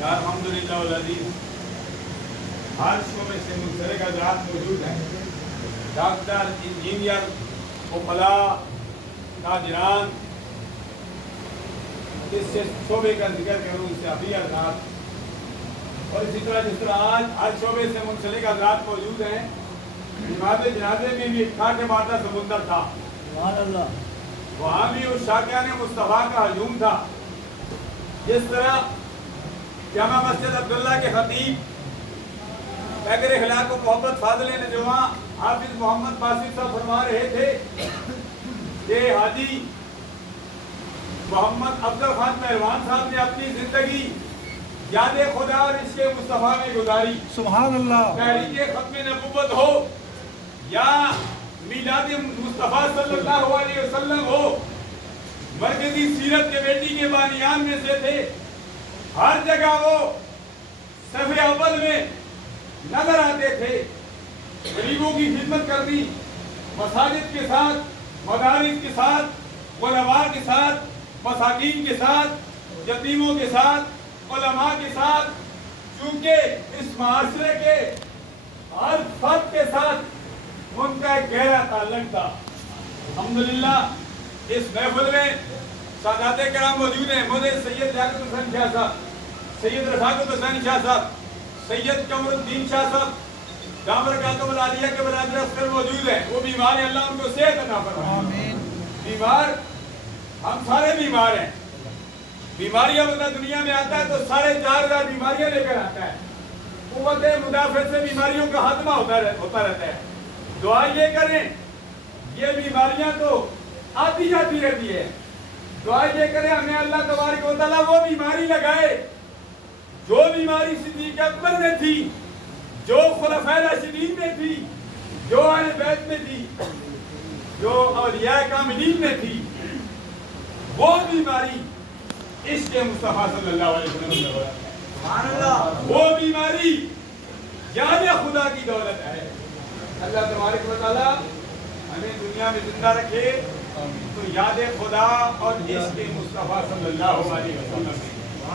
الحمدللہ والعزیز ہر شعبے سے منسلک حضرات موجود ہیں، ڈاکٹر، انجینئر، وکلاء، تاجران، اس سے شعبے کا ذکر کروں اس سے ابھی حضرات، اور اسی طرح جس طرح آج ہر شعبے سے منسلک حضرات موجود ہیں۔ نماز جنازے میں بھی کھاٹے مادہ سمندر تھا، وہاں بھی اس شاکیان مصطفیٰ کا ہجوم تھا۔ جس طرح جامع مسجد عبداللہ کے خطیب پیکر اخلاق و محبت فاضل نجواں حافظ محمد باسط صاحب فرما رہے تھے کہ حاجی محمد افضل خان پہلوان صاحب نے اپنی زندگی یاد خدا اور اس کے مصطفیٰ میں گزاری۔ سبحان اللہ۔ تحریک ختم نبوت ہو یا میلاد مصطفیٰ صلی اللہ علیہ وسلم ہو، مرکزی سیرت کے بیٹی کے بانیان میں سے تھے۔ ہر جگہ وہ صف اول میں نظر آتے تھے، غریبوں کی خدمت کرنی، مساجد کے ساتھ، مدارس کے ساتھ، علماء کے ساتھ، مساکین کے ساتھ، یتیموں کے ساتھ، علماء کے ساتھ، چونکہ اس معاشرے کے ہر فرد کے ساتھ ان کا ایک گہرا تعلق تھا۔ الحمدللہ اس محفل میں سادات کرام موجود ہیں، مودے سید لیاقت حسین شاہ صاحب، سید رفاقت حسین شاہ صاحب، سید قمر الدین شاہ صاحب، دامر کاتب العالیہ کے برادر اصغر موجود ہیں۔ وہ بیمار ہیں، اللہ ان کو صحت عطا فرمائے۔ بیمار، ہم سارے بیمار ہیں۔ بیماریاں بندہ دنیا میں آتا ہے تو 4,500 بیماریاں لے کر آتا ہے۔ قوت مدافعت سے بیماریوں کا خاتمہ ہوتا رہتا ہے۔ دعا یہ کریں، یہ بیماریاں تو آتی جاتی رہتی ہے، دعا یہ کریں ہمیں اللہ تبارک و تعالیٰ وہ بیماری لگائے جو بیماری صدیق اکبر میں تھی، جو خلفائے راشدین میں تھی، جو اہل بیت میں تھی، جو اولیاء کاملین میں تھی۔ وہ بیماری عشق مصطفیٰ صلی اللہ علیہ وسلم میں ہے، وہ بیماری یاد خدا کی دولت ہے۔ اللہ تبارک و تعالیٰ ہمیں دنیا میں زندہ رکھے تو یاد خدا اور عشق مصطفیٰ صلی اللہ علیہ وسلم